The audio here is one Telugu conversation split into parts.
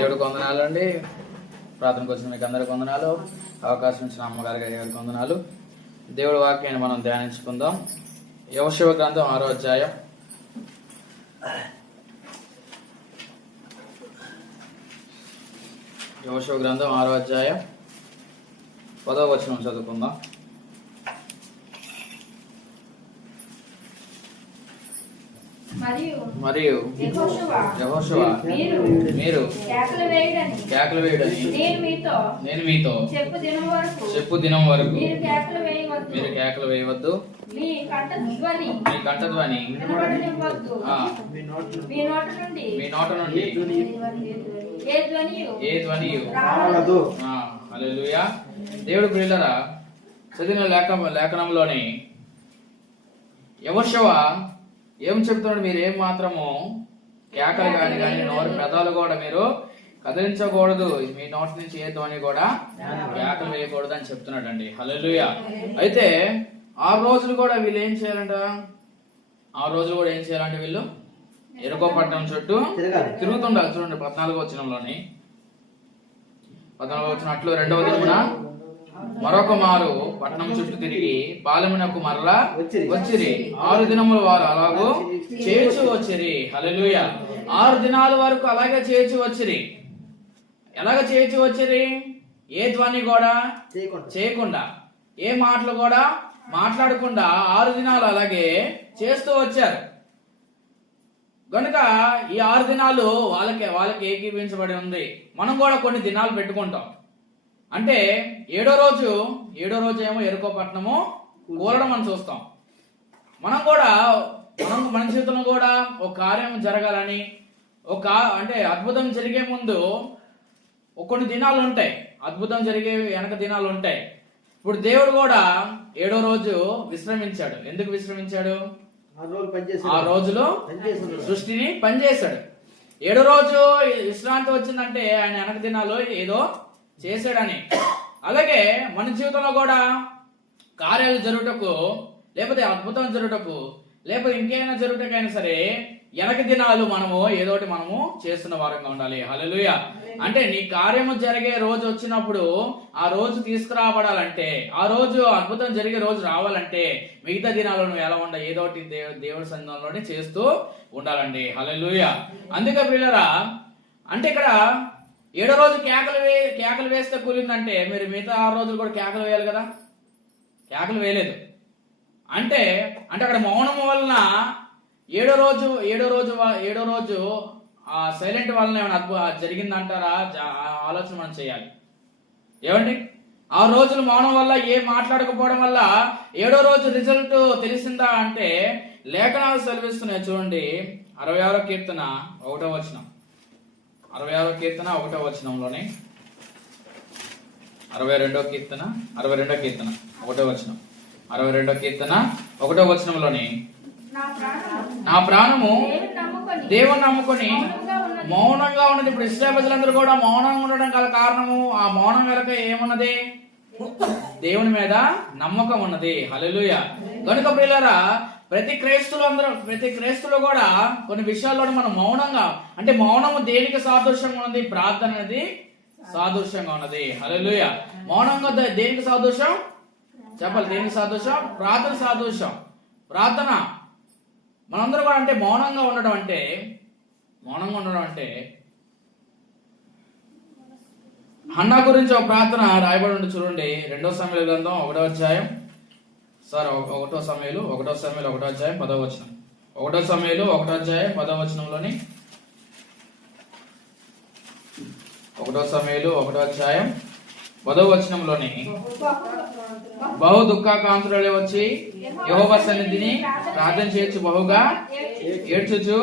దేవుడికి వందనాలు అండి. ప్రార్థనకు వచ్చిన మీకు అందరికి వందనాలు. అవకాశం ఇచ్చిన అమ్మగారి గారికి వందనాలు. దేవుడి వాక్యాన్ని మనం ధ్యానించుకుందాం. యెహోషువ గ్రంథం 6వ అధ్యాయం. యెహోషువ గ్రంథం 6వ అధ్యాయం 10వ వచనం చదువుకుందాం. మరియు యెహోషువ మీరు కేకలు వేయుడని నేను మీతో చెప్పు దినం వరకు మీరు కేకలు వేయవద్దు. మీ కంఠధ్వని మీ నోట నుండి ఏ ధ్వనియు హల్లెలూయా. దేవుడు ప్రియులారా, చదివిన లేఖనంలోని యెహోషువ ఏం చెప్తున్నాడు? మీరు ఏం మాత్రము కేకలు కానీ నోరు పెదాలు కూడా మీరు కదిలించకూడదు. మీ నోటి నుంచి ఏ ధ్వని కూడా కేకలు వేయకూడదు అని చెప్తున్నాడు అండి. హల్లెలూయా. అయితే 6 రోజులు కూడా వీళ్ళు ఏం చేయాలంట? 6 రోజులు కూడా ఏం చేయాలంటే వీళ్ళు యెరికో పట్టణం చుట్టూ తిరుగుతుండాలి. చూడండి 14వ వచనంలోని 14వ వచనం, అట్లు 2వ దినమున మరొక మారు పట్టణం చుట్టూ తిరిగి పాలెమునకు మరలా వచ్చిరి. 6 దినములు వారు అలాగూ చేర్చి వచ్చిరి. హల్లెలూయా. 6 దినాల వరకు అలాగే చేర్చి వచ్చిరి. ఎలాగ చేర్చి వచ్చిరి? ఏ ధ్వని కూడా చేయకుండా, ఏ మాటలు కూడా మాట్లాడకుండా 6 దినాలు అలాగే చేస్తూ వచ్చారు. కనుక ఈ 6 దినాలు వాళ్ళకి ఏకీపించబడి ఉంది. మనం కూడా కొన్ని దినాలు పెట్టుకుంటాం. అంటే 7వ రోజు ఏమో యెరికో పట్టణము కూలడం మనం చూస్తాం. మనం కూడా మన జీవితంలో కూడా ఒక కార్యం జరగాలని, అంటే అద్భుతం జరిగే ముందు కొన్ని దినాలు ఉంటాయి, అద్భుతం జరిగే వెనక దినాలు ఉంటాయి. ఇప్పుడు దేవుడు కూడా 7వ రోజు విశ్రమించాడు. ఎందుకు విశ్రమించాడు? 6 రోజులు సృష్టిని పనిచేశాడు. 7వ రోజు విశ్రాంతి వచ్చిందంటే ఆయన వెనక దినాలు ఏదో చేశాడని. అలాగే మన జీవితంలో కూడా కార్యాలు జరుగుటకు, లేకపోతే అద్భుతం జరుగుటకు, లేకపోతే ఇంకేమైనా జరుగుటకైనా సరే వెనక దినాలు మనము చేస్తున్న వారంగా ఉండాలి. హల్లెలూయా. అంటే నీ కార్యము జరిగే రోజు వచ్చినప్పుడు ఆ రోజు తీసుకురాబడాలంటే, ఆ రోజు అద్భుతం జరిగే రోజు రావాలంటే మిగతా దినాలు నువ్వు ఎలా ఉండాలి? ఏదో ఒకటి దేవుడి సన్నిధానంలోనే చేస్తూ ఉండాలండి. హల్లెలూయా. అందుకే పిల్లరా, అంటే ఇక్కడ 7వ రోజు కేకలు వేస్తే కూలిందంటే మీరు మిగతా 6 రోజులు కూడా కేకలు వేయాలి కదా. కేకలు వేయలేదు అంటే అక్కడ మౌనము వలన 7వ రోజు సైలెంట్ వలన ఏమైనా జరిగిందంటారా? ఆలోచన మనం చేయాలి. ఏమండి, 6 రోజులు మౌనం వల్ల ఏం మాట్లాడకపోవడం వల్ల 7వ రోజు రిజల్ట్ తెలిసిందా అంటే లేఖనాలు సెలవిస్తున్నాయి. చూడండి 66వ కీర్తన 1వ వచనం. 66వ కీర్తన 1వ వచనంలోనే 62వ కీర్తన 1వ వచనం. 62వ కీర్తన 1వ వచనంలోని నా ప్రాణము దేవుని నమ్ముకొని మౌనంగా ఉన్నది. ఇప్పుడు ఇశ్రాయేలు ప్రజలందరూ కూడా మౌనంగా ఉండడం గల కారణము, ఆ మౌనం వెనక ఏమున్నది? దేవుని మీద నమ్మకం ఉన్నది. హల్లెలూయా. కనుక ప్రియులారా, ప్రతి క్రైస్తువులు కూడా కొన్ని విషయాల్లో మనం మౌనంగా, అంటే మౌనము దేనికి సాదృశ్యంగా ఉన్నది? ప్రార్థన అనేది సాదృశ్యంగా ఉన్నది. హల్లెలూయా. మౌనంగా దేనికి సాదృశ్యం? చెప్పాలి. దేనికి సాదృశ్యం? ప్రార్థన సాదృశ్యం. ప్రార్థన మనందరూ కూడా అంటే మౌనంగా ఉండడం అంటే హన్నా గురించి ఒక ప్రార్థన రాయబడి ఉంది. చూడండి 2వ సమూయేలు గ్రంథం 1వ అధ్యాయం. 1వ సమూయేలు 1వ అధ్యాయం 10వ వచనం. 1వ సమూయేలు 1వ అధ్యాయం 10వ వచనంలోని 1వ సమూయేలు 1వ అధ్యాయం 10వ వచనంలోని బహు దుఃఖాకాంతులే వచ్చి యెహోవా సన్నిధిని ప్రార్థన చేయొచ్చు, బహుగా ఏడ్చుచు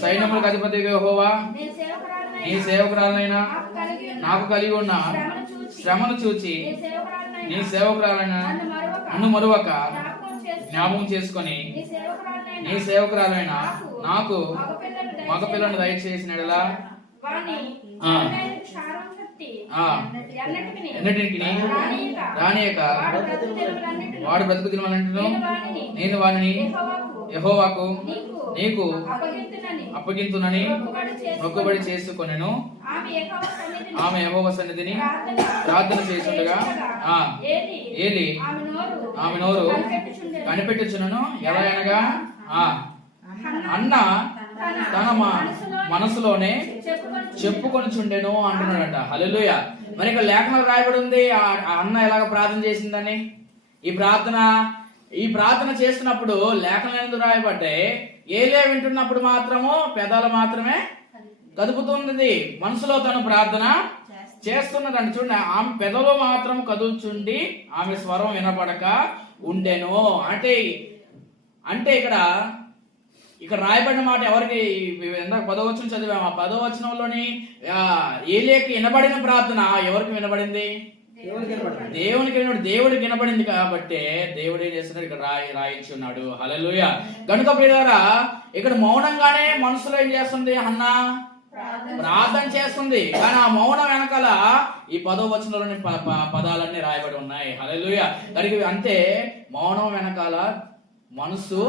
సైన్యములకు అధిపతి యెహోవా, నీ సేవకురాలనైనా నాకు కలిగి ఉన్న శ్రమను చూచి నీ సేవకురాలైన నన్ను మరువక జ్ఞాపకం చేసుకొని నీ సేవకురాలైన నాకు మగపిల్లను దయచేసినలా ఎన్నటికి రానియక వాడు బ్రతుకు దినమన్నిటిలో నేను వానిని యెహోవాకు నీకు అప్పగింతునని మొక్కుబడి చేసుకొనెను. ఆమె యెహోవా సన్నిధిని ప్రార్థన చేస్తుండగా ఏలి ఆమె నోరు కనిపెట్టుచునను. ఎలా అనగా అన్న తన మనసులోనే చెప్పుకొనిచుండెను అంటున్నాడట. హల్లెలూయా. మరి ఇక్కడ లేఖనాలు రాయబడి ఉంది అన్న ఎలాగ ప్రార్థన చేసిందని. ఈ ప్రార్థన చేస్తున్నప్పుడు లేఖనాలు ఎందుకు రాయబడ్డాయి? ఏలే వింటున్నప్పుడు మాత్రము పెదాలు మాత్రమే కదుపుతున్నది, మనసులో తను ప్రార్థన చేస్తున్నదండి. చూడండి, ఆమె పెదలు మాత్రం కదులుచుండి ఆమె స్వరం వినపడక ఉండెను. అంటే ఇక్కడ రాయబడిన మాట ఎవరికి? 10వ వచనం చదివాము. ఆ 10వ వచనంలోని ఏలియాకి వినబడిన ప్రార్థన ఎవరికి వినబడింది? దేవుడికి వినబడింది. కాబట్టి దేవుడు ఏం చేస్తున్నాడు? ఇక్కడ రాయించి ఉన్నాడు. హల్లెలూయా. కనుక ప్రియులారా, ఇక్కడ మౌనంగానే మనసులో ఏం చేస్తుంది? హన్నా ప్రార్థన చేస్తుంది. కానీ ఆ మౌనం వెనకాల ఈ 10వ వచనంలోని పదాలన్నీ రాయబడి ఉన్నాయి. హల్లెలూయా. దానికి అంతే, మౌనం వెనకాల మనసు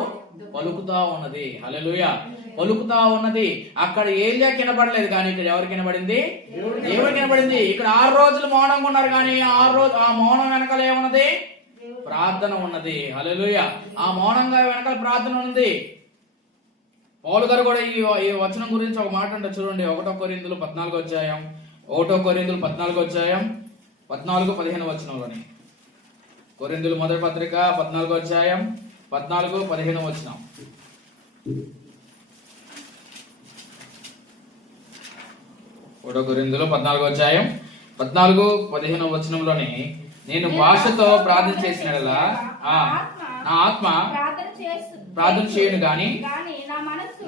పలుకుతా ఉన్నది. హల్లెలూయా. పలుకుతా ఉన్నది. అక్కడ ఏలియాకి వినబడలేదు, కానీ ఇక్కడ ఎవరికి వినబడింది? దేవుడికి వినబడింది. ఇక్కడ 6 రోజులు మౌనంగా ఉన్నారు, కానీ ఆ మౌనం వెనకాల ఏమున్నది? ప్రార్థన ఉన్నది. హల్లెలూయా. ఆ మౌనంగా వెనకాల ప్రార్థన ఉన్నది. పౌలు గారు కూడా ఈ వచనం గురించి ఒక మాట అంటే చూడండి. 1 కొరింథీయులు 14వ అధ్యాయం 14-15 వచనంలోని. కొరింథీయులు మొదటి పత్రిక 14వ అధ్యాయం 14-15 వచనం. 1 కొరింథీయులు 14వ అధ్యాయం 14-15 వచనంలోని, నేను భాషతో ప్రార్థన చేసినలా నా ఆత్మ ప్రార్థన చేయను గాని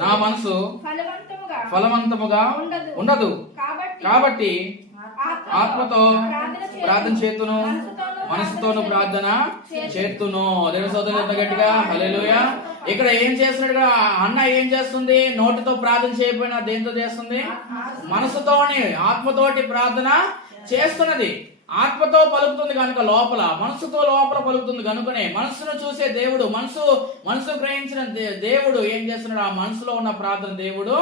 నా మనసు ఫలవంతముగా ఉండదు. కాబట్టి ఆత్మతో ప్రార్థన చేతును, మనసుతోను ప్రార్థన చేతును. దేవుని సోదరులు గట్టిగా హల్లెలూయా. ఇక్కడ ఏం చేస్తున్నాడు? అన్న ఏం చేస్తుంది? నోటితో ప్రార్థన చేయకపోయినా దేంతో చేస్తుంది? మనసుతోని, ఆత్మతోటి ప్రార్థన చేస్తున్నది. ఆత్మతో పలుకుతుంది కనుక లోపల, మనసుతో లోపల పలుకుతుంది కనుకనే మనసును చూసే దేవుడు, మనసు గ్రహించిన దేవుడు ఏం చేస్తున్నాడు? ఆ మనసులో ఉన్న ప్రార్థన దేవుడు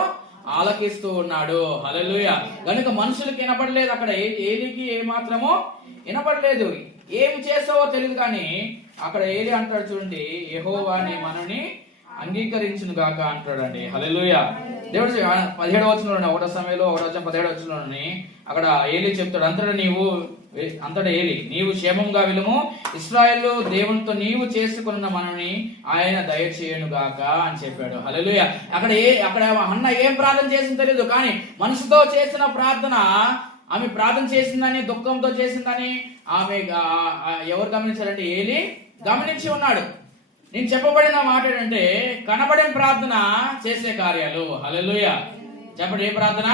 ఆలకిస్తూ ఉన్నాడు. హల్లెలూయా. కనుక మనుషులకి వినపడలేదు, అక్కడ ఏలికి ఏమాత్రమో వినపడలేదు. ఏం చేస్తావో తెలియదు, కానీ అక్కడ ఏలి అంటాడు చూడండి, యెహోవా నీ మనని అంగీకరించును గాక అంటాడండి. హల్లెలూయా. దేవుడు 17వ వచనంలోని 1 సమయంలో 17వ వచనంలోని అక్కడ ఏలి చెప్తాడు, అంతటా ఏలి నీవు క్షేమంగా విలుము, ఇశ్రాయేలు దేవునితో నీవు చేసుకున్న మనని ఆయన దయచేయను గాక అని చెప్పాడు. హల్లెలూయా. అక్కడ అన్న ఏం ప్రార్థన చేసిందో తెలియదు, కానీ మనసుతో చేసిన ప్రార్థన, ఆమె ప్రార్థన చేసిందని, దుఃఖంతో చేసిందని ఆమె ఎవరు గమనించారంటే ఏలి గమనించి ఉన్నాడు. నేను చెప్పబడిన మాట ఏంటంటే, కనబడిన ప్రార్థన చేసే కార్యాలు. హల్లెలూయా. చెప్పండి, ఏ ప్రార్థన?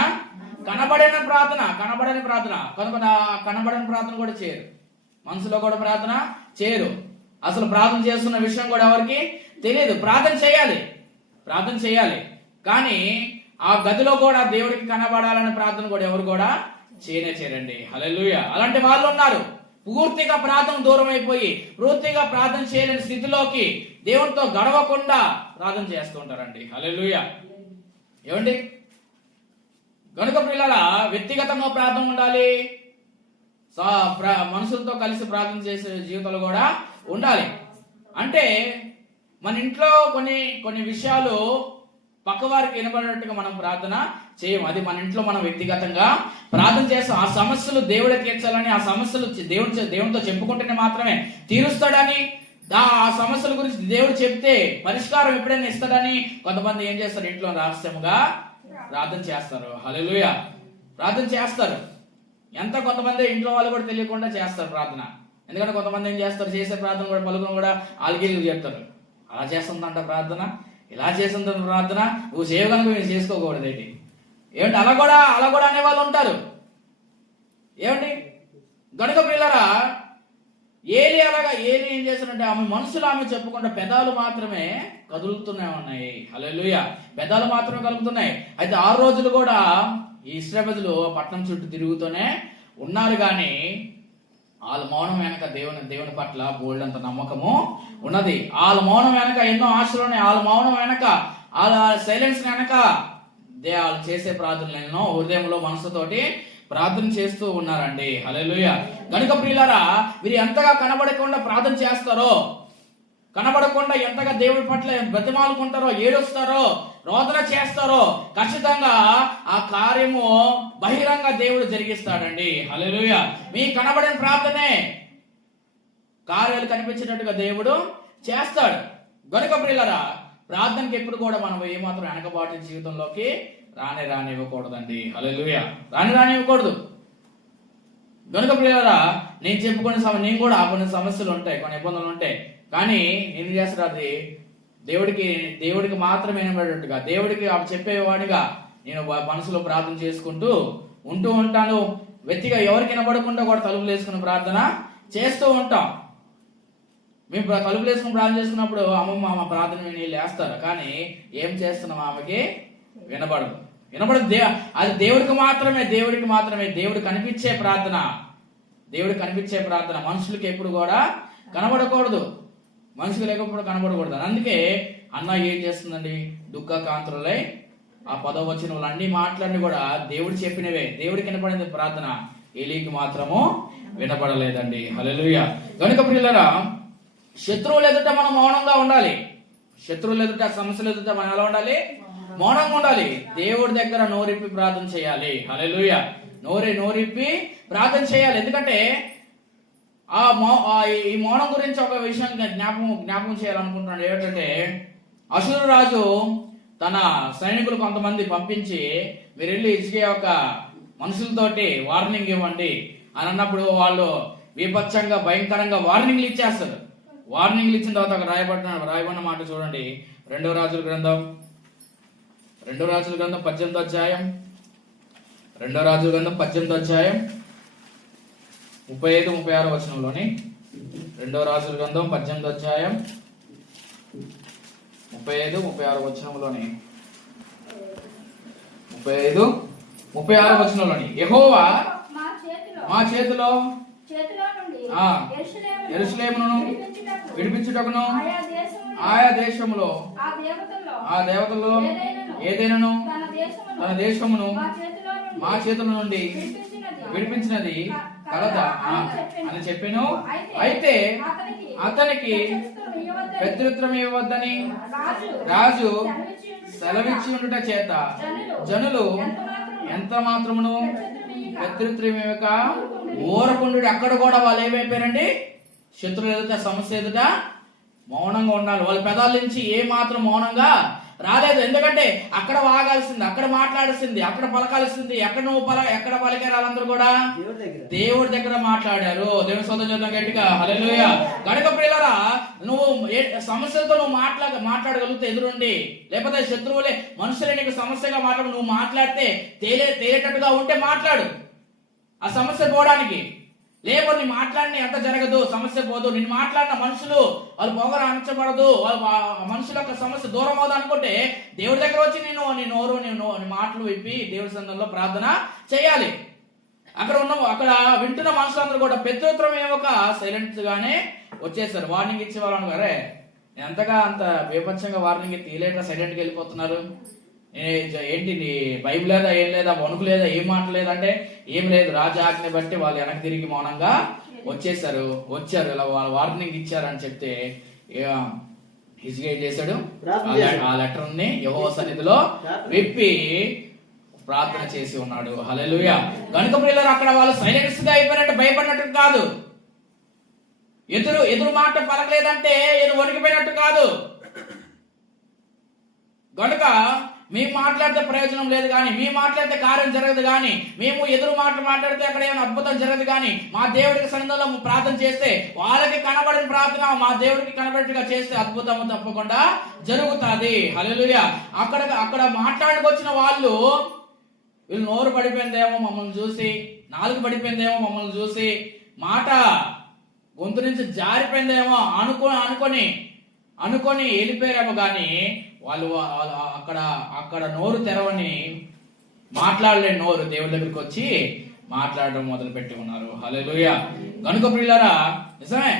కనబడిన ప్రార్థన. కనబడిన ప్రార్థన కూడా చేయరు, మనసులో కూడా ప్రార్థన చేయరు. అసలు ప్రార్థన చేస్తున్న విషయం కూడా ఎవరికి తెలియదు. ప్రార్థన చేయాలి, కానీ ఆ గదిలో కూడా దేవుడికి కనబడాలనే ప్రార్థన కూడా ఎవరు కూడా చేయరండి. హల్లెలూయా. అలాంటి వాళ్ళు ఉన్నారు. పూర్తిగా ప్రార్థన దూరం అయిపోయి, పూర్తిగా ప్రార్థన చేయలేని స్థితిలోకి, దేవునితో గడవకుండా ప్రార్థన చేస్తూ ఉంటారండి. హల్లెలూయా. ఏమండి? కనుక పిల్లల వ్యక్తిగతంగా ప్రార్థన ఉండాలి, మనుషులతో కలిసి ప్రార్థన చేసే జీవితాలు కూడా ఉండాలి. అంటే మన ఇంట్లో కొన్ని విషయాలు పక్కవారికి వినబడినట్టుగా మనం ప్రార్థన చేయము. అది మన ఇంట్లో మనం వ్యక్తిగతంగా ప్రార్థన చేస్తాం. ఆ సమస్యలు దేవుడే తీర్చాలని, ఆ సమస్యలు దేవునితో చెప్పుకుంటేనే మాత్రమే తీరుస్తాడని, ఆ సమస్యల గురించి దేవుడు చెప్తే పరిష్కారం ఎప్పుడైనా ఇస్తాడని కొంతమంది ఏం చేస్తారు? ఇంట్లో రహస్యముగా ప్రార్థన చేస్తారు. హల్లెలూయా. ప్రార్థన చేస్తారు. కొంతమంది ఇంట్లో వాళ్ళు కూడా తెలియకుండా చేస్తారు ప్రార్థన. ఎందుకంటే కొంతమంది ఏం చేస్తారు? చేసే ప్రార్థన కూడా పలుకును కూడా ఆల్గీలు చెప్తారు. అలా చేస్తుందంట ప్రార్థన, ఇలా చేస్తుందంట ప్రార్థన, నువ్వు చేయగలను మీరు చేసుకోకూడదు ఏంటి? ఏమిటి అలా కూడా అనే వాళ్ళు ఉంటారు. ఏమిటి? గనుక పిల్లరా, ఏలి ఏం చేస్తారంటే ఆమె మనసులో ఆమె చెప్పుకుంటే పెదాలు మాత్రమే కదులుతూనే ఉన్నాయి. హల్లెలూయా. పెదాలు మాత్రమే కలుగుతున్నాయి. అయితే 6 రోజులు కూడా ఈ ఇశ్రాయేలు పట్టణం చుట్టూ తిరుగుతూనే ఉన్నారు, కానీ వాళ్ళ మౌనం వెనక దేవుని పట్ల బోల్డంత నమ్మకము ఉన్నది. వాళ్ళ మౌనం వెనక ఎన్నో ఆశలు ఉన్నాయి. వాళ్ళ మౌనం వెనక, వాళ్ళ సైలెన్స్ వెనక వాళ్ళు చేసే ప్రార్థనలను హృదయంలో మనసుతోటి ప్రార్థన చేస్తూ ఉన్నారండి. హల్లెలూయా. కనుక ప్రియులారా, వీరు ఎంతగా కనబడకుండా ప్రార్థన చేస్తారో, కనబడకుండా ఎంతగా దేవుడి పట్ల బ్రతిమాలుకుంటారో, ఏడుస్తారో, రోదన చేస్తారో, ఖచ్చితంగా ఆ కార్యము బహిరంగ దేవుడు జరిగిస్తాడండి. హల్లెలూయా. మీ కనబడిన ప్రార్థనే కార్యాలు కనిపించేటట్టుగా దేవుడు చేస్తాడు. గనుక ప్రియులారా, ప్రార్థనకి ఎప్పుడు కూడా మనం ఏమాత్రం వెనకబాటు జీవితంలోకి రానివ్వకూడదండి. హల్లెలూయా. రానివ్వకూడదు. గనుక ప్రియులారా, నేను చెప్పుకునే నేను కూడా కొన్ని సమస్యలు ఉంటాయి, కొన్ని ఇబ్బందులు ఉంటాయి. కానీ నేను చేస్తాడు అది దేవుడికి మాత్రమే వినబడేట్టుగా, దేవుడికి చెప్పేవాడిగా నేను మనసులో ప్రార్థన చేసుకుంటూ ఉంటాను. వ్యక్తిగా ఎవరికి వినబడకుండా కూడా తలుపులు వేసుకుని ప్రార్థన చేస్తూ ఉంటాం. మేము తలుపులు వేసుకుని ప్రార్థన చేసుకున్నప్పుడు అమ్మమ్మ మా ప్రార్థన విని లేస్తారు, కానీ ఏం చేస్తున్నాం ఆమెకి వినబడదు. అది దేవుడికి మాత్రమే దేవుడు కనిపించే ప్రార్థన, మనుషులకి ఎప్పుడు కూడా కనబడకూడదు, మనుషులు ఎప్పుడు కనబడకూడదు. అందుకే అన్న ఏం చేస్తుందండి, దుఃఖ కాంతులై ఆ 10వ వచనంలో అన్ని మాటలన్నీ కూడా దేవుడు చెప్పినవే. దేవుడికి వినపడింది ప్రార్థన, ఏలీకి మాత్రము వినపడలేదండి. హల్లెలూయా. కనుక ప్రియులారా, శత్రువులు ఎదుట మనం మౌనంగా ఉండాలి. శత్రువులు ఎదుట, సమస్యలు ఎదుట మనం ఎలా ఉండాలి? మౌనంగా ఉండాలి. దేవుడి దగ్గర నోరిప్పి ప్రార్థన చేయాలి. హల్లెలూయా. నోరిప్పి ప్రార్థన చేయాలి. ఎందుకంటే ఈ మౌనం గురించి ఒక విషయం జ్ఞాపకం చేయాలనుకుంటున్నాడు. ఏంటంటే, అశూరు రాజు తన సైనికులు కొంతమంది పంపించి, మీరు వెళ్ళి హిజ్కియా యొక్క మనుషులతోటి వార్నింగ్ ఇవ్వండి అని అన్నప్పుడు వాళ్ళు విపచ్చంగా భయంకరంగా వార్నింగ్లు ఇచ్చేస్తారు. వార్నింగ్లు ఇచ్చిన తర్వాత ఒక రాయబడిన మాట చూడండి. 2వ రాజుల గ్రంథం 18వ అధ్యాయం, 2వ రాజుల గ్రంథం 18వ అధ్యాయం 35-36 వచనంలోని, 2వ రాజుల గ్రంథం 18వ అధ్యాయం 35-36 వచనంలోని, 35-36 వచనంలోని, యెహోవా మా చేతిలో యెరూషలేమును విడిపించుటకును ఆయా దేశములో ఆ దేవతల్లో ఏదైనాను తన దేశమును మా చేతుల నుండి విడిపించినది కలదా అని చెప్పాను. అయితే అతనికి ప్రత్యుత్తరం ఇవ్వద్దని రాజు సెలవిచ్చి ఉండుట చేత జనులు ఎంత మాత్రమును ప్రత్యుత్తరం ఇవ్వక ఊరకుండు. అక్కడ కూడా వాళ్ళు ఏమైపోయారండి, శత్రువులు ఎదుట, సమస్య ఎదుట మౌనంగా ఉండాలి. వాళ్ళ పెదాల నుంచి ఏ మాత్రం మౌనంగా రాలేదు. ఎందుకంటే అక్కడ వాగాల్సింది, అక్కడ మాట్లాడాల్సింది, అక్కడ పలకాల్సింది. ఎక్కడ పలికారు వాళ్ళందరూ కూడా దేవుడి దగ్గర మాట్లాడారు. దేవుని సొంతం గట్టిగా హల్లెలూయా. కనుక ప్రియులారా, నువ్వు సమస్యలతో నువ్వు మాట్లాడగలిగితే ఎదురుండి, లేకపోతే శత్రువులే మనుషులే నీకు సమస్యగా నువ్వు మాట్లాడితే తేలేటట్టుగా ఉంటే మాట్లాడు, ఆ సమస్య పోవడానికి. లేకపోతే నీ మాట్లాడిన ఎంత జరగదు, సమస్య పోదు. నేను మాట్లాడిన మనుషులు వాళ్ళు పొగరు అణచబడదు, మనుషుల యొక్క సమస్య దూరం అవుదు అనుకుంటే దేవుడి దగ్గర వచ్చి నీ మాటలు విప్పి దేవుడి సందర్భంలో ప్రార్థన చేయాలి. అక్కడ వింటున్న మనుషులందరూ కూడా ప్రత్యుత్తరం ఏమొక సైలెంట్ గానే వచ్చేసారు. వార్నింగ్ ఇచ్చే వాళ్ళు అనుకోరే, ఎంతగా అంత బేపచ్చంగా వార్నింగ్ తీయలేక సైలెంట్కి వెళ్ళిపోతున్నారు. ఏంటి నీ బైబిల్ లేదా, ఏం లేదా, వణుకు లేదా, ఏం మాట లేదంటే ఏం లేదు. రాజాజ్ఞ బట్టి వాళ్ళు వెనక్కి తిరిగి మౌనంగా వచ్చారు. ఇలా వాళ్ళు వార్నింగ్ ఇచ్చారని చెప్తే హిజ్కియా చేశాడు, ఆ లెటర్ ని యెహోవా సన్నిధిలో విప్పి ప్రార్థన చేసి ఉన్నాడు. హల్లెలూయా. కనుక ప్రియులారా, అక్కడ వాళ్ళు సైలెన్స్ గా అయిపోయినట్టు భయపడినట్టు కాదు, ఎదురు మాట పలకలేదంటే ఏదో వణికిపోయినట్టు కాదు. కనుక మేము మాట్లాడితే ప్రయోజనం లేదు కానీ, మేము మాట్లాడితే కార్యం జరగదు కానీ, మేము ఎదురు మాట్లాడితే అక్కడ ఏమైనా అద్భుతం జరగదు కానీ, మా దేవుడికి సన్నిధిలో ప్రార్థన చేస్తే, వాళ్ళకి కనబడిన ప్రార్థన మా దేవుడికి కనబడినట్టుగా చేస్తే అద్భుతం తప్పకుండా జరుగుతుంది. హల్లెలూయా. అక్కడ మాట్లాడుకొచ్చిన వాళ్ళు, వీళ్ళు నోరు పడిపోయిందేమో మమ్మల్ని చూసి, నాలుగు పడిపోయిందేమో మమ్మల్ని చూసి, మాట గొంతు నుంచి జారిపోయిందేమో అనుకొని వెళ్ళిపోయారేమో కానీ, వాళ్ళు అక్కడ నోరు తెరవని, మాట్లాడలేని నోరు దేవుడి దగ్గరికి వచ్చి మాట్లాడడం మొదలు పెట్టి ఉన్నారు. హల్లెలూయా. కనుక ప్రియులారా, నిజమే,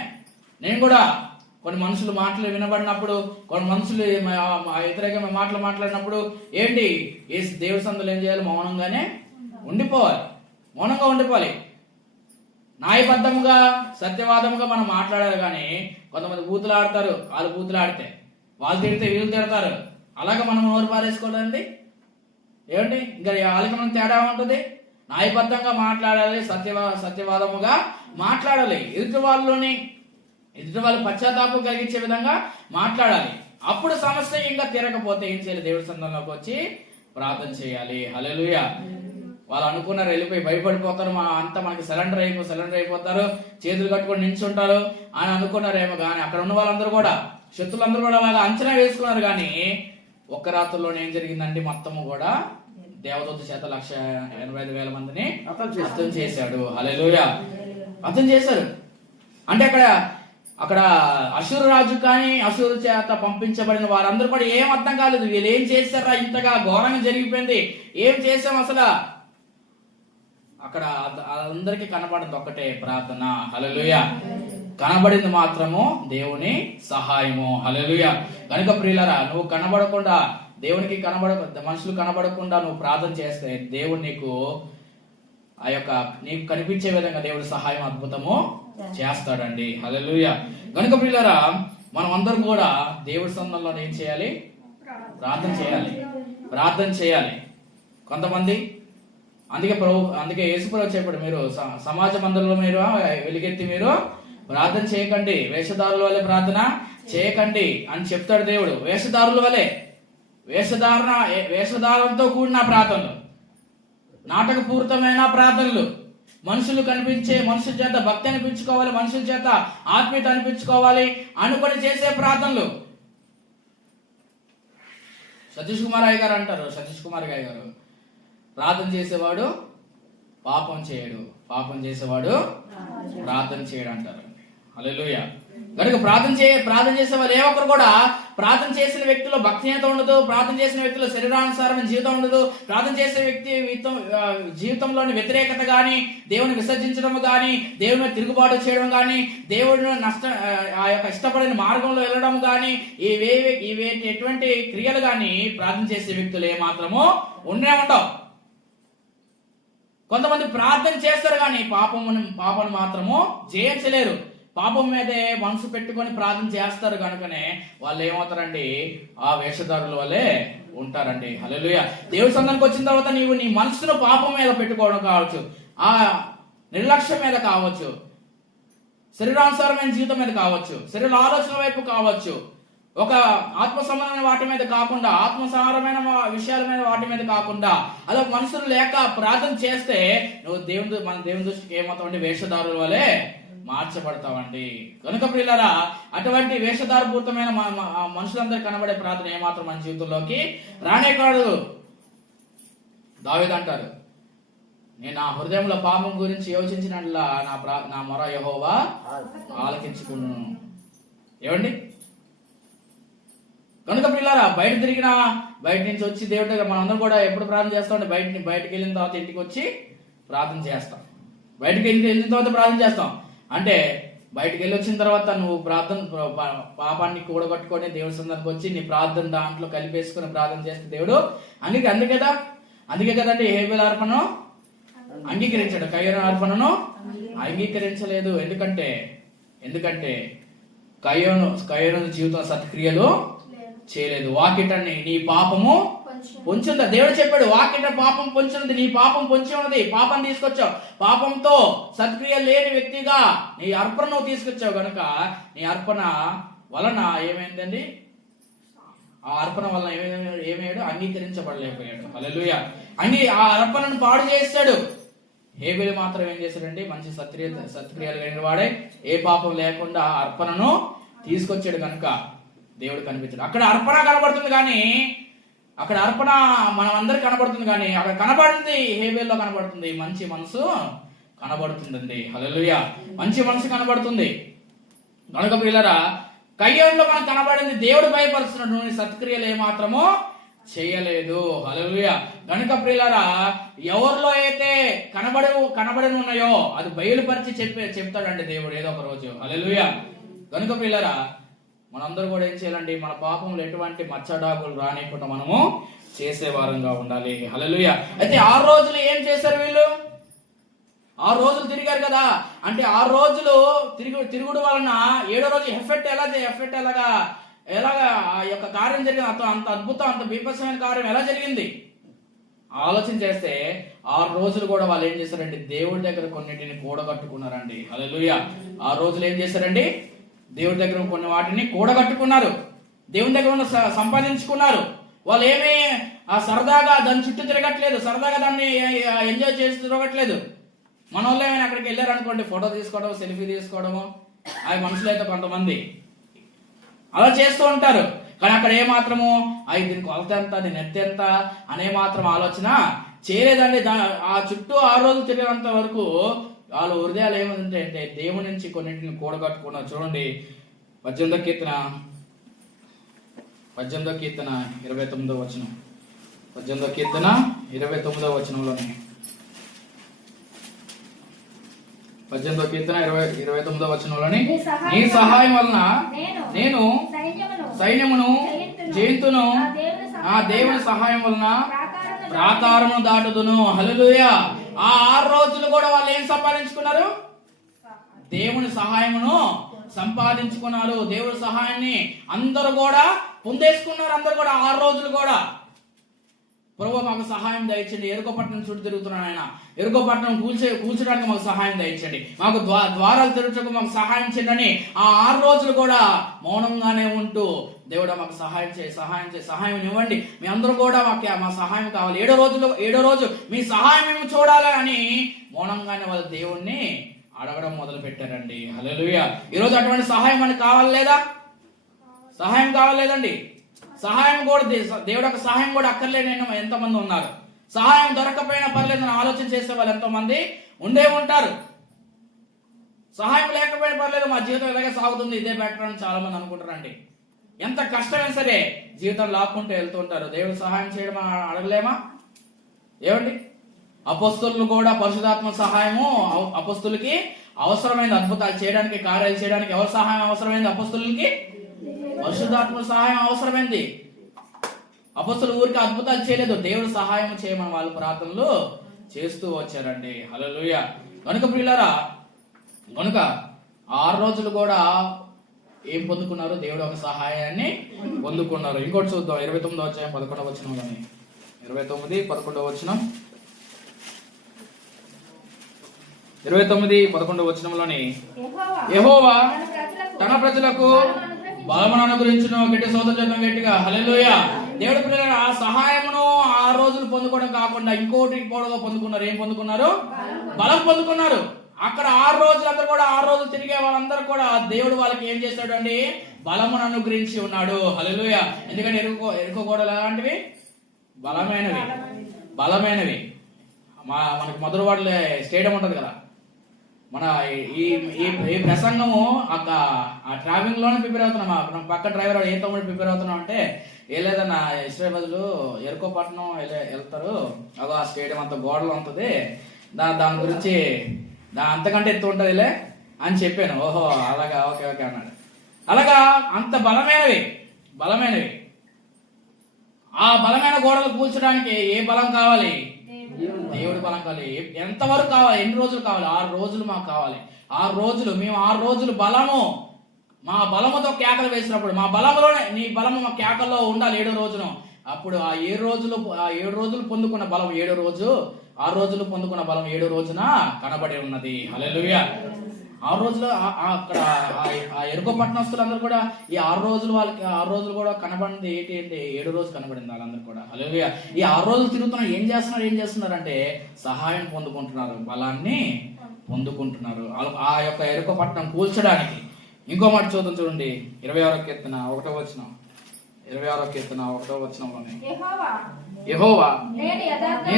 నేను కూడా కొన్ని మనుషులు మాటలు వినబడినప్పుడు, కొన్ని మనుషులు వ్యతిరేకమైన మాటలు మాట్లాడినప్పుడు ఏంటి, ఏ దేవుడి సందులో ఏం చేయాలి? మౌనంగానే ఉండిపోవాలి, మౌనంగా ఉండిపోవాలి. న్యాయబద్ధముగా సత్యవాదముగా మనం మాట్లాడాలి. కానీ కొంతమంది బూతులు ఆడతారు, వాళ్ళు బూతులు ఆడితే వాళ్ళు తిడితే వీళ్ళు తిడతారు, అలాగే మనం నోరు పారేసుకోవాలండి. ఏమండి, ఇంకా వాళ్ళకి మనం తేడా ఉంటుంది. న్యాయబద్ధంగా మాట్లాడాలి, సత్యవాదముగా మాట్లాడాలి. ఎదుటి వాళ్ళు పశ్చాత్తాపం కలిగించే విధంగా మాట్లాడాలి. అప్పుడు సమస్య ఇంకా తీరకపోతే ఏం చేయాలి? దేవుడి సన్నిధిలోకి వచ్చి ప్రార్థన చేయాలి. హల్లెలూయా. వాళ్ళు అనుకున్నారు, వెళ్ళిపోయి భయపడిపోతారు, అంతా మనకి సరెండర్ అయిపోతారు, చేతులు కట్టుకొని నిల్చుంటారు అని అనుకున్నారేమో. కానీ అక్కడ ఉన్న వాళ్ళందరూ కూడా, శత్రులందరూ కూడా అలాగా అంచనా వేసుకున్నారు. కానీ ఒక్క రాత్రిలోనే ఏం జరిగిందండి? మొత్తము కూడా దేవదూత చేత 185,000 మందిని హతం చేశాడు. హల్లెలూయా. హతం చేశారు. అంటే అక్కడ అషూరు రాజు కానీ అషూరు చేత పంపించబడిన వారందరూ కూడా ఏం అర్థం కాలేదు. వీళ్ళు ఏం చేశారా? ఇంతగా ఘోరంగా జరిగిపోయింది, ఏం చేశాం అసలు? అక్కడ అందరికీ కనబడింది ఒకటే ప్రార్థన. హల్లెలూయా. కనబడింది మాత్రము దేవుని సహాయము. హల్లెలూయా. కనుక ప్రియులారా, నువ్వు కనబడకుండా, దేవునికి మనుషులు కనబడకుండా నువ్వు ప్రార్థన చేస్తే దేవుడు నీకు నీకు కనిపించే విధంగా దేవుడి సహాయం అద్భుతము చేస్తాడండి. హల్లెలూయా. కనుక ప్రియులారా, మనం అందరం కూడా దేవుడి సన్నిధిలో ఏం చేయాలి? ప్రార్థన చేయాలి. కొంతమంది అందుకే యేసుప్రభు చెప్పాడు, మీరు సమాజ మందిరంలో మీరు వెలుగెత్తి మీరు ప్రార్థన చేయకండి, వేషధారుల వల్లే ప్రార్థన చేయకండి అని చెప్తాడు దేవుడు. వేషధారుల వల్లే, వేషధారంతో కూడిన ప్రార్థనలు, నాటకపూరితమైన ప్రార్థనలు, మనుషుల చేత భక్తి అనిపించుకోవాలి, మనుషుల చేత ఆత్మీయత అనిపించుకోవాలి అనుకొని చేసే ప్రార్థనలు. సతీష్ కుమార్ అయ్య గారు అంటారు, ప్రార్థన చేసేవాడు పాపం చేయడు, పాపం చేసేవాడు ప్రార్థన చేయడు అంటారు. హల్లెలూయా. కనుక ప్రార్థన చేసే వాళ్ళు ఏ ఒక్కరు కూడా ప్రార్థన చేసిన వ్యక్తిలో భక్తిహీనత ఉండదు, ప్రార్థన చేసిన వ్యక్తిలో శరీరానుసారమైన జీవితం ఉండదు, ప్రార్థన చేసే వ్యక్తి జీవితంలోని వ్యతిరేకత గాని, దేవుని విసర్జించడం గాని, దేవుని తిరుగుబాటు చేయడం గాని, దేవుడిని ఆ యొక్క ఇష్టపడిన మార్గంలో వెళ్ళడం గాని, ఎటువంటి క్రియలు గాని ప్రార్థన చేసే వ్యక్తులు ఏ మాత్రము ఉండవు. కొంతమంది ప్రార్థన చేస్తారు కానీ పాపం మాత్రము జయించలేరు. పాపం మీదే మనసు పెట్టుకొని ప్రార్థన చేస్తారు కనుకనే వాళ్ళు ఏమవుతారండి? ఆ వేషధారుల వల్లే ఉంటారండి. హల్లెలూయా. దేవుడి సన్నిధికి వచ్చిన తర్వాత నీవు నీ మనసును పాపం మీద పెట్టుకోవడం కావచ్చు, ఆ నిర్లక్ష్యం మీద కావచ్చు, శరీరానుసారమైన జీవితం మీద కావచ్చు, శరీర ఆలోచన వైపు కావచ్చు, ఒక ఆత్మ సంబంధమైన వాటి మీద కాకుండా, ఆత్మసారమైన విషయాల మీద వాటి మీద కాకుండా, అలా మనసులు లేక ప్రార్థన చేస్తే నువ్వు మన దేవుని దృష్టికి ఏమవుతావండి? వేషధారుల వలె మార్చబడతావండి. కనుక ప్రియులారా, అటువంటి వేషధారపూరితమైన మనుషులందరూ కనబడే ప్రార్థన ఏమాత్రం మన జీవితంలోకి రానే కాదు. దావీదు అంటారు, నేను నా హృదయంలో పాపం గురించి యోచించినట్లా నా మొర యెహోవా ఆలకించుకున్నాను. ఏమండి? కనుక పిల్లారా, బయట నుంచి వచ్చి దేవుడి దగ్గర మనందరం కూడా ఎప్పుడు ప్రార్థన చేస్తాం? బయటికి వెళ్ళిన తర్వాత ఇంటికి వచ్చి ప్రార్థన చేస్తాం. బయటికి వెళ్ళిన తర్వాత ప్రార్థన చేస్తాం అంటే, బయటికి వెళ్ళి వచ్చిన తర్వాత నువ్వు పాపాన్ని కూడగట్టుకొని దేవుడి సన్నిధికి వచ్చి నీ ప్రార్థన దాంట్లో కలిపేసుకుని ప్రార్థన చేస్తే దేవుడు అందుకే కదండి హేబెల్ అర్పణను అంగీకరించాడు, కయ్యోను అర్పణను అంగీకరించలేదు. ఎందుకంటే కయ్యోను జీవితం సత్క్రియలు చేయలేదు. వాకిటని నీ పాపము పొంచుందా? దేవుడు చెప్పాడు, వాకిట పాపం పొంచున్నది, నీ పాపం పొంచి ఉన్నది, పాపం తీసుకొచ్చావు, పాపంతో సత్క్రియ లేని వ్యక్తిగా నీ అర్పణను తీసుకొచ్చావు కనుక నీ అర్పణ వలన ఏమైందండి? ఆ అర్పణ వలన ఏమయ్యాడు? అంగీకరించబడలేకపోయాడు. హల్లెలూయా. ఆ అర్పణను పాడు చేస్తాడు. హేబెలు మాత్రం ఏం చేశాడండి? మంచి సత్క్రియలు కలిగిన వాడే, ఏ పాపం లేకుండా అర్పణను తీసుకొచ్చాడు కనుక దేవుడు కనిపించాడు. అక్కడ అర్పణ కనబడుతుంది కానీ, అక్కడ అర్పణ మనం అందరికి కనబడుతుంది కానీ, అక్కడ కనబడుతుంది హేబెల్లో కనబడుతుంది మంచి మనసు కనబడుతుందండి. హల్లెలూయా. మంచి మనసు కనబడుతుంది. కనుక ప్రియులారా, కయ్యోనులో మనకు కనబడింది దేవుడు భయపరుస్తున్నటువంటి సత్క్రియలు ఏమాత్రమో చేయలేదు. హల్లెలూయా. కనుక ప్రియులారా, ఎవరిలో అయితే కనబడి ఉన్నాయో అది బయలుపరిచి చెప్తాడండి దేవుడు ఏదో ఒక రోజు. హల్లెలూయా. కనుక ప్రియులారా, మనందరూ కూడా ఏం చేయాలండి, మన పాపంలో ఎటువంటి మచ్చడాకులు రానికుండా మనము చేసేవారంగా ఉండాలి. హల్లెలూయా. అయితే 6 రోజులు ఏం చేశారు వీళ్ళు? 6 రోజులు తిరిగారు కదా, అంటే 6 రోజులు తిరుగుడు వలన 7వ రోజు ఎఫెక్ట్ ఎలాగా ఆ యొక్క కార్యం జరిగింది, అంత అద్భుతం, అంత బీభత్సమైన కార్యం ఎలా జరిగింది ఆలోచన చేస్తే 6 రోజులు కూడా వాళ్ళు ఏం చేశారండి, దేవుడి దగ్గర కొన్నిటిని కూడగట్టుకున్నారండి. హల్లెలూయా. 6 రోజులు ఏం చేశారండి, దేవుడి దగ్గర కొన్ని వాటిని కూడగట్టుకున్నారు, దేవుని దగ్గర ఉన్న సంపాదించుకున్నారు. వాళ్ళు ఏమీ సరదాగా దాని చుట్టూ తిరగట్లేదు, సరదాగా దాన్ని ఎంజాయ్ చేసి తిరగట్లేదు. మన వాళ్ళు ఏమైనా అక్కడికి వెళ్ళారు అనుకోండి, ఫోటో తీసుకోవడం, సెల్ఫీ తీసుకోవడము, అవి మనుషులు అయితే కొంతమంది అలా చేస్తూ ఉంటారు. కానీ అక్కడ ఏమాత్రము దీని కొలత ఎంత, దీని ఎత్తు ఎంత అనే మాత్రం ఆలోచన చేయలేదండి. ఆ చుట్టూ 6 రోజులు తిరిగినంత వరకు వాళ్ళ హృదయాలు ఏమంటే అంటే దేవుని నుంచి కొన్నింటిని కూడగట్టుకున్నారు. చూడండి 18వ కీర్తన 29వ వచనం. 18వ కీర్తన 29వ వచనంలోనే 18వ కీర్తన 29వ వచనంలోని నీ సహాయం వలన నేను సైన్యమును జయింతును, ఆ దేవుని సహాయం వలన ప్రాకారమును దాటుదును. హల్లెలూయా. ఆ 6 రోజులు కూడా వాళ్ళు ఏం సంపాదించుకున్నారు? దేవుని సహాయమును సంపాదించుకున్నారు. దేవుని సహాయాన్ని అందరూ కూడా పొందేసుకున్నారు. అందరూ కూడా 6 రోజులు కూడా ప్రభువా మాకు సహాయం దయచండి, ఎరుకో పట్టణం చుట్టూ తిరుగుతున్నాను ఆయన, ఎరుకో పట్టణం కూల్చడానికి మాకు సహాయం దయచండి, మాకు ద్వారాలు తెరచకు మాకు సహాయం చేయండి అని ఆ 6 రోజులు కూడా మౌనంగానే ఉంటూ దేవుడా మాకు సహాయం చేయి, సహాయం ఇవ్వండి, మీ అందరూ కూడా మా సహాయం కావాలి, 7వ రోజు మీ సహాయం మేము చూడాలి అని మౌనంగానే వాళ్ళు దేవుణ్ణి అడగడం మొదలు పెట్టారండి. హల్లెలూయా. ఈరోజు అటువంటి సహాయం మనకు కావాలి లేదా? సహాయం కావాలి లేదండి? సహాయం కూడా దేవుడు యొక్క సహాయం కూడా అక్కర్లేని ఎంతమంది ఉన్నారు. సహాయం దొరకపోయినా పర్లేదని ఆలోచన చేసే వాళ్ళు ఎంతో మంది ఉండే ఉంటారు. సహాయం లేకపోయినా పర్లేదు, మా జీవితం ఇలాగే సాగుతుంది, ఇదే బెటర్ అని చాలా మంది అనుకుంటారండి. ఎంత కష్టమైనా సరే జీవితం లాక్కుంటూ వెళ్తుంటారు. దేవుడు సహాయం చేయడం అడగలేమా? ఏమండి, అపొస్తలులు కూడా పరిశుద్ధాత్మ సహాయము అపొస్తలులకి అవసరమైంది. అద్భుతాలు చేయడానికి, కార్యాలు చేయడానికి ఎవరి సహాయం అవసరమైంది? అపొస్తలులకి పరిశుద్ధాత్మ సహాయం అవసరమైంది. అపొస్తలులు ఊరికి అద్భుతాలు చేయలేదు, దేవుడు సహాయం చేయమని వాళ్ళు ప్రార్థనలు చేస్తూ వచ్చారండి. హల్లెలూయా. కనుక ప్రియులారా, 6 రోజులు కూడా ఏం పొందుకున్నారు? దేవుడు ఒక సహాయాన్ని పొందుకున్నారు. ఇంకోటి చూద్దాం, 29వ అధ్యాయం 11వ వచనంలోని 29:11 వచనం. 29:11 వచనంలోని యెహోవా తన ప్రజలకు బలమును అనుగ్రహించును. గట్టి సోదరు చేద్దాం గట్టిగా. హల్లెలూయా. దేవుడి పిల్లలు ఆ సహాయమును 6 రోజులు పొందుకోవడం కాకుండా ఇంకోటి పొందుకున్నారు. ఏం పొందుకున్నారు? బలం పొందుకున్నారు. అక్కడ 6 రోజులు అందరూ కూడా 6 రోజులు తిరిగే వాళ్ళందరూ కూడా దేవుడు వాళ్ళకి ఏం చేస్తాడు అండి? బలమును అనుగ్రహించి ఉన్నాడు. హల్లెలూయా. ఎందుకంటే ఎరుకో గోడలు ఎలాంటివి? బలమైనవి. మనకి మధురవాడలో స్టేడియం ఉంటది కదా, మన ఈ ప్రసంగము ఆ ట్రావెలింగ్ లోనే ప్రిపేర్ అవుతున్నాం. మనం పక్క డ్రైవర్ ఏ తమ్ముడు ప్రిపేర్ అవుతున్నాం అంటే, ఏ లేదన్నా ఇస్రాయేలు ఎరుకోపట్నం వెళ్తారు, అదో ఆ స్టేడియం అంత గోడలో ఉంటుంది, దాని గురించి అంతకంటే ఎత్తు ఉంటుందిలే అని చెప్పాను. ఓహో అలాగా, ఓకే అన్నాడు. అలాగా అంత బలమైనవి ఆ బలమైన గోడలు కూల్చడానికి ఏ బలం కావాలి? దేవుడి బలం కావాలి. ఎంతవరకు కావాలి? ఎన్ని రోజులు కావాలి? 6 రోజులు మాకు కావాలి. 6 రోజులు మేము 6 రోజులు మా బలముతో కేకలు వేసినప్పుడు, మా బలంలోనే నీ బలము మా కేకల్లో ఉండాలి 7వ రోజును. అప్పుడు ఆ 7 రోజులు పొందుకున్న బలం 7వ రోజు, 6 రోజులు పొందుకున్న బలం 7వ రోజున కనబడి ఉన్నది. హల్లెలూయా. 6 రోజులు అక్కడ ఆ ఎరుకో పట్టణస్తులందరూ కూడా ఈ 6 రోజులు వాళ్ళకి 6 రోజులు కూడా కనబడింది ఏంటి అంటే 7వ రోజు కనబడింది వాళ్ళందరూ కూడా. హల్లెలూయా. ఈ 6 రోజులు తిరుగుతున్నారు. ఏం చేస్తున్నారు అంటే సహాయం పొందుకుంటున్నారు, బలాన్ని పొందుకుంటున్నారు ఆ యొక్క ఎరుకో పట్టణం కూల్చడానికి. ఇంకో మాట చూద్దాం, చూడండి 26వ కీర్తన 1వ వచనం. 26వ కీర్తన 1వ వచనంలోనే యెహోవా నేను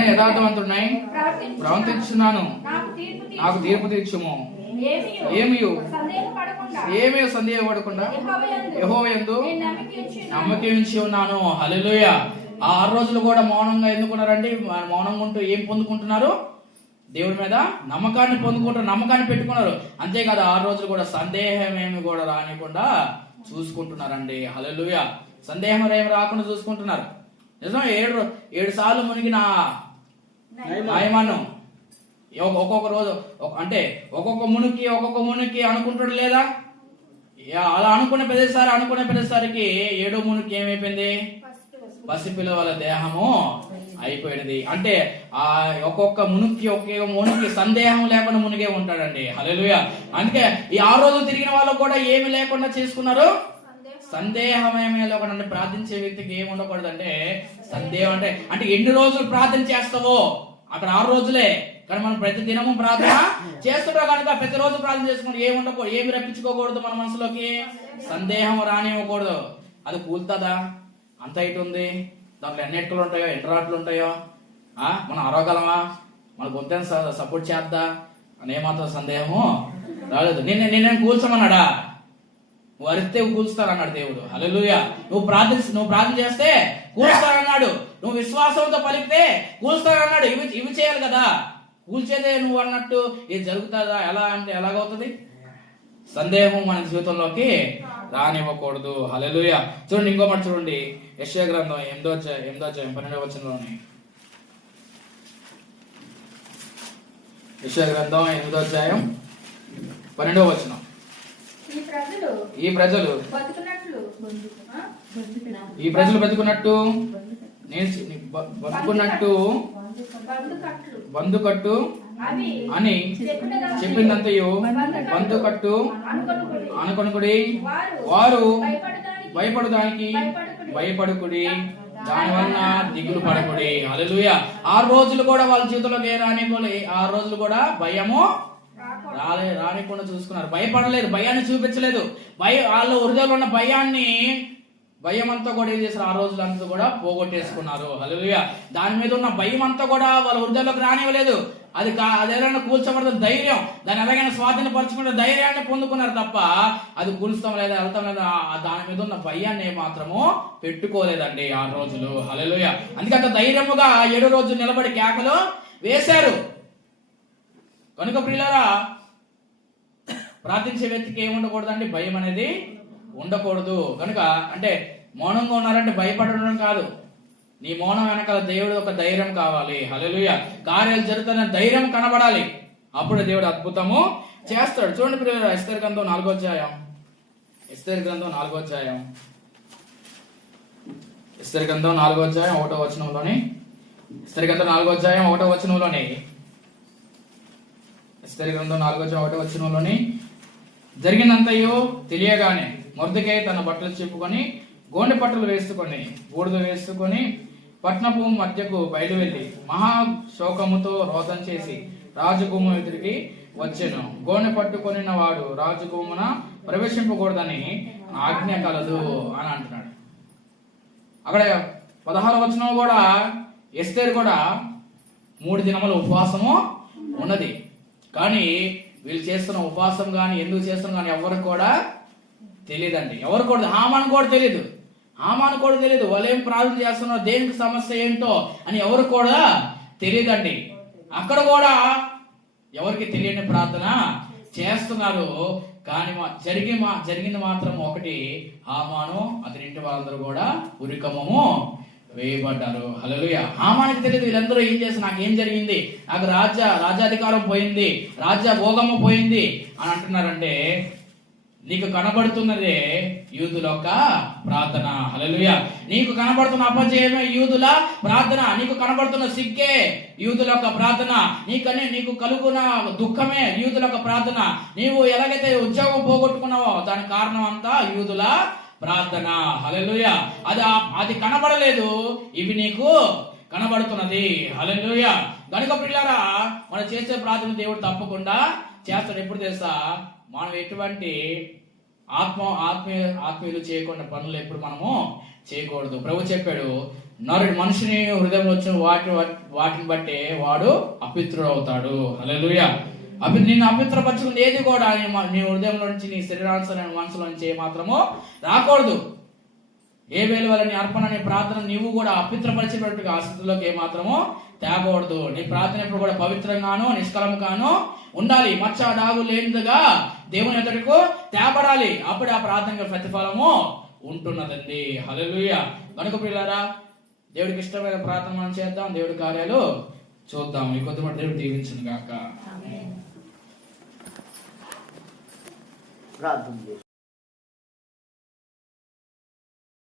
యథార్థవంతుడనై ప్రవర్తించున్నాను, నాకు తీర్పు తీర్చుము. ఏమీ సందేహపడకుండా యెహోవా యందు నమ్మకం ఉంచి ఉన్నాను. హల్లెలూయా. ఆ 6 రోజులు కూడా మౌనంగా ఎందుకున్నారండి? మౌనంగా ఉంటూ ఏం పొందుకుంటున్నారు? దేవుడి మీద నమ్మకాన్ని పొందుకుంటారు, నమ్మకాన్ని పెట్టుకున్నారు. అంతేకాదు 6 రోజులు కూడా సందేహం ఏమి కూడా రానికుండా చూసుకుంటున్నారండి. హల్లెలూయా. సందేహం ఏమి రాకుండా చూసుకుంటున్నారు. నిజం. 7 సార్లు మునిగిన నాయమాను ఒక్కొక్క రోజు అంటే ఒక్కొక్క మునికి అనుకుంటాడు లేదా? అలా అనుకునే ప్రతిసారికి 7వ మునికి ఏమైపోయింది? పసిపిల్లల దేహము అయిపోయినది. అంటే ఆ ఒక్కొక్క మునికి సందేహం లేకుండా మునిగే ఉంటాడండి. హల్లెలూయా. అందుకే ఈ 6 రోజులు తిరిగిన వాళ్ళు కూడా ఏమి లేకుండా చేసుకున్నారు? సందేహం ఏమీ లేకుండా. అంటే ప్రార్థించే వ్యక్తికి ఏమి ఉండకూడదు అంటే సందేహం అంటే ఎన్ని రోజులు ప్రార్థన చేస్తావో అక్కడ 6 రోజులే. కానీ మనం ప్రతి దినము ప్రార్థన చేస్తుంటాం కనుక ప్రతిరోజు ప్రార్థన చేసుకుంటే ఏమి రప్పించుకోకూడదు మన మనసులోకి. సందేహం రానివ్వకూడదు. అది కూలుతుందా? అంత ఇటు ఉంది, దాంట్లో ఎన్ని ఎట్టుకలు ఉంటాయో, ఎన్ని రాట్లు ఉంటాయో, మనం అరవగలమా, మన గొంతెని సపోర్ట్ చేద్దా అని ఏమాత్రం సందేహము రాలేదు. నేను కూల్చమన్నాడా? నువ్వు అరిస్తే కూల్స్తారన్నాడు దేవుడు. హల్లెలూయా. నువ్వు ప్రార్థన చేస్తే కూల్స్తారన్నాడు. నువ్వు విశ్వాసంతో పలికితే కూల్స్తారన్నాడు. ఇవి చేయాలి కదా. కూల్చేదే నువ్వు అన్నట్టు ఇది జరుగుతుందా? ఎలా అంటే ఎలాగవుతుంది? సందేహం మన జీవితంలోకి రానివ్వకూడదు. హల్లెలూయా. చూడండి, ఇంకో మాట చూడండి. యెషయా గ్రంథం 8వ అధ్యాయం 12వ వచనంలోని. యెషయా గ్రంథం 8వ అధ్యాయం 12వ వచనం. ఈ ప్రజలు బతుకున్నట్టు బందుకట్టు అని చెప్పిందంతయు బందుకట్టు అనుకొనుకుడి. వారు భయపడడానికి భయపడుకుడి, దాని వలన దిగులు పడకుడి. హల్లెలూయా. 6 రోజులు కూడా వాళ్ళ జీవితంలోకి రానివ్వలే. 6 రోజులు కూడా భయము రానికుండా చూసుకున్నారు. భయపడలేదు, భయాన్ని చూపించలేదు. వాళ్ళ హృదయంలో ఉన్న భయం అంతా కూడా ఏం చేశారు? 6 రోజులంతా కూడా పోగొట్టేసుకున్నారు. హల్లెలూయా. దాని మీద ఉన్న భయం అంతా కూడా వాళ్ళ హృదయంలోకి రానివ్వలేదు. అదేదైనా కూల్చబడదు ధైర్యం, దాన్ని ఎలాగైనా స్వాధీనపరచుకుంటే ధైర్యాన్ని పొందుకున్నారు తప్ప అది కూల్చడం లేదా వెళ్తాం లేదా దాని మీద ఉన్న భయాన్ని మాత్రము పెట్టుకోలేదండి 6 రోజులు. హల్లెలూయా. అందుకే అంత ధైర్యముగా 7వ రోజు నిలబడి కేకలు వేశారు. కనుక ప్రియులారా, ప్రార్థించే వ్యక్తికి ఏముండకూడదండి? భయం అనేది ఉండకూడదు. కనుక అంటే మౌనంగా ఉన్నారంటే భయపడడం కాదు. నీ మౌనం వెనకాల దేవుడు ఒక ధైర్యం కావాలి. హల్లెలూయా. కార్యాలు జరుగుతున్న ధైర్యం కనబడాలి. అప్పుడు దేవుడు అద్భుతము చేస్తాడు. చూడండి ప్రియులారా, ఎస్తేరు గ్రంథం 4వ అధ్యాయం 1వ వచనంలోని. ఎస్తేరు గ్రంథం 4వ వచనంలోని జరిగినంతయో తెలియగానే మొర్దెకై తన బట్టలు చెప్పుకొని గోనె పట్టలు వేసుకొని బూడిద వేసుకొని పట్నపు మధ్యకు బయలు వెళ్ళి మహా శోకముతో రోదన చేసి రాజగుమ్మ ఎదురికి వచ్చెను. గోనె పట్టుకొనిన వాడు రాజగుమ్మన ప్రవేశింపకూడదని ఆజ్ఞ కలదు అని అంటున్నాడు. అక్కడ 16వ వచనం కూడా ఎస్తేరు కూడా 3 దినముల ఉపవాసము ఉన్నది. కానీ వీళ్ళు చేస్తున్న ఉపవాసం కానీ ఎందుకు చేస్తున్నా కానీ ఎవరికి కూడా తెలియదండి. ఎవరు కూడా హామాను కూడా తెలియదు. వాళ్ళు ఏం ప్రార్థన చేస్తున్నారో, దేనికి సమస్య ఏంటో అని ఎవరు కూడా తెలియదండి. అక్కడ కూడా ఎవరికి తెలియని ప్రార్థన చేస్తున్నారు. కానీ జరిగింది మాత్రం ఒకటి, హామాను అతని ఇంటి వాళ్ళందరూ కూడా ఉరికమ్మము వేయబడ్డారు. హల్లెలూయా. హామానికి తెలియదు వీళ్ళందరూ ఏం చేసి నాకేం జరిగింది, నాకు రాజ్యాధికారం పోయింది, రాజ్య భోగము పోయింది అని అంటున్నారంటే నీకు కనబడుతున్నదే యూదుల యొక్క ప్రార్థన. హల్లెలూయా. నీకు కనబడుతున్న అపజయమే యూదుల ప్రార్థన. నీకు కనబడుతున్న సిగ్గే యూదుల యొక్క ప్రార్థన. నీకు కలుగున దుఃఖమే యూదుల యొక్క ప్రార్థన. నీవు ఎలాగైతే ఉద్యోగం పోగొట్టుకున్నావో దాని కారణం అంతా యూదుల ప్రార్థన. హల్లెలూయా. అది కనబడలేదు, ఇవి నీకు కనబడుతున్నది. హల్లెలూయా. గనుక పిల్లారా, మనం చేసే ప్రార్థన దేవుడు తప్పకుండా చేస్తాడు. ఎప్పుడు తెలుసా? మనం ఎటువంటి ఆత్మీయులు చేయకుండా పనులు ఎప్పుడు మనము చేయకూడదు. ప్రభు చెప్పాడు, మనిషిని హృదయం వచ్చిన వాటిని బట్టే వాడు అపిత్రుడు అవుతాడు. హల్లెలూయా. నిన్ను అపిత్రపరచుకుని ఏది కూడా నీ హృదయంలో నుంచి, నీ శరీరాంశ మనసులో నుంచి మాత్రము రాకూడదు. ఏ వేళ వల్ల నీ అర్పణ, నీ ప్రార్థన నీవు కూడా అపిత్రపరిచేటట్టుగా ఆ స్థితిలోకి ఏమాత్రము తేకూడదు. నీ ప్రార్థన ఎప్పుడు కూడా పవిత్రంగాను నిష్కలంగాను ఉండాలి. మచ్చ డాగు లేనిదిగా దేవుని ఎదుటకు తేపడాలి. అప్పుడు ఆ ప్రార్థనకు ప్రతిఫలము ఉంటున్నదండి. హల్లెలూయా. కనుక ప్రియులారా, దేవుడికి ఇష్టమైన ప్రార్థన మనం చేద్దాం, దేవుడి కార్యాలు చూద్దాం. ఈ కొద్దిమంది దేవుడు దీవించును గాక. ప్రార్థన చేసి